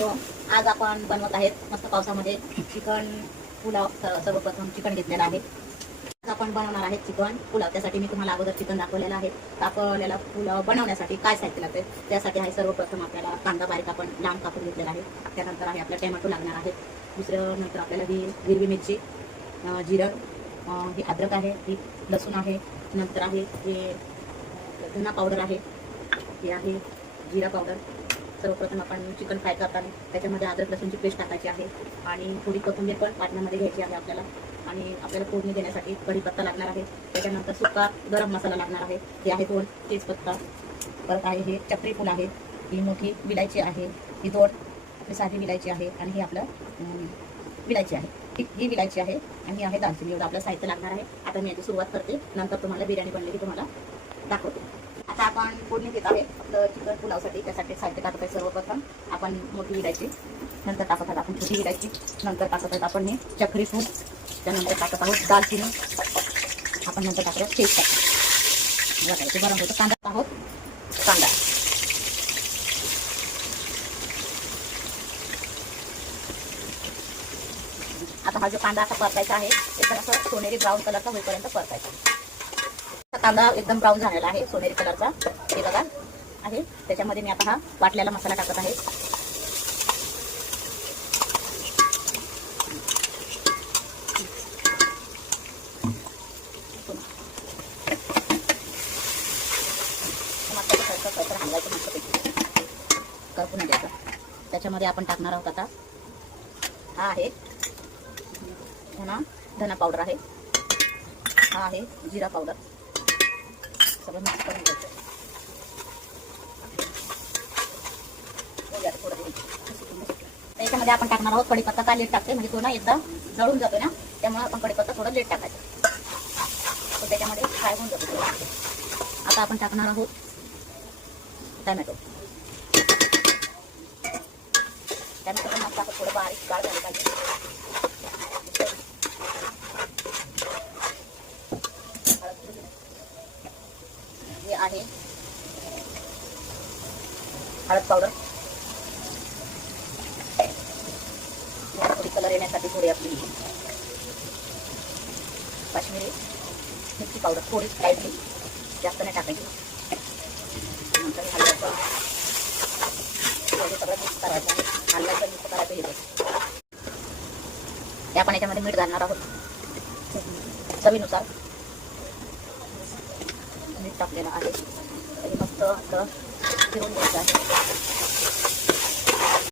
मित्रांनो, आज आपण बनवत आहेत मस्त पावसामध्ये चिकन पुलाव. सर्वप्रथम चिकन घेतलेलं आहे. आज आपण बनवणार आहे चिकन पुलाव. त्यासाठी मी तुम्हाला अगोदर चिकन दाखवलेलं आहे. आपल्याला पुलाव बनवण्यासाठी काय साहित्य लागते त्यासाठी आहे सर्वप्रथम आपल्याला कांदा बारीक आपण लांब कापून घेतलेला आहे. त्यानंतर आहे आपल्याला टोमॅटो लागणार आहे. दुसरं नंतर आपल्याला ही हिरवी मिरची, जिरं, ही अद्रक आहे, ही लसूण आहे, नंतर आहे हे धना पावडर आहे, हे आहे जिरा पावडर. सर्वप्रथम आपण चिकन फ्राय करताना त्याच्यामध्ये अद्रक लसूणची पेस्ट टाकायची आहे आणि थोडी कोथिंबीर पण वाटण्यामध्ये घ्यायची आहे आपल्याला. आणि आपल्याला फोडणी देण्यासाठी कढीपत्ता लागणार आहे. त्याच्यानंतर सुका गरम मसाला लागणार आहे. हे आहे 2 तेजपत्ता. परत आहे हे चक्री फूल आहे, ही मोठी विलायची आहे, ही 2 आपली साधी विलायची आहे आणि ही आपलं विलायची आहे, ही विलायची आहे आणि ही आहे दालचिनी. एवढं आपलं साहित्य लागणार आहे. आता मी याची सुरुवात करते, नंतर तुम्हाला बिर्याणी बनलेली तुम्हाला दाखवते. आता आपण फोडणी देत आहे आपलं चिकन पुलावसाठी. त्यासाठी साहित्य टाकत आहे सर्वप्रथम आपण मोठी विलायची, नंतर टाकत आहोत आपण छोटी विलायची, नंतर टाकत आहोत आपण हे चक्री फूल, त्यानंतर टाकत आहोत दालचिनी, आपण नंतर टाकत आहोत तेजपत्ता. गरम होतं कांदा आहोत कांदा. आता हा जो कांदा असा परतायचा आहे एकदम असं सोनेरी ब्राऊन कलरचा होईपर्यंत परतायचा. कांदा एकदम ब्राऊन झालेला आहे सोनेरी कलरचा, हे बघा आहे. त्याच्यामध्ये मी आता हा वाटलेला मसाला टाकत आहे. हलवायचं मस्तपैकी, करपून द्यायचं. त्याच्यामध्ये आपण टाकणार आहोत आता हा आहे धना पावडर आहे, हा आहे जिरा पावडर. सगळं मिक्स करून घ्यायचं. त्याच्यामध्ये आपण टाकणार आहोत कढीपत्ता. का लेट टाकते म्हणजे तो ना एकदा जळून जातो ना, त्यामुळे आपण कढीपत्ता थोडं लेट टाकायचं, तो त्याच्यामध्ये फ्राय होऊन जातो. आता आपण टाकणार आहोत टोमॅटो. टोमॅटो पण मस्त आपण थोडं बारीक काळ झालं पाहिजे. हे आहे हळद पावडर, थोडी कलर येण्यासाठी थोडी आपली काश्मीरी मिरची पावडर, थोडी लाईटली, जास्त नाही टाकायची. नंतर हलवायचं, सगळं मिक्स करायचं, हलवायचं मिक्स करायचं. येते ते आपण याच्यामध्ये मीठ घालणार आहोत चवीनुसार. मीठ टाकलेलं आहे. मस्त फिरून द्यायचं आहे.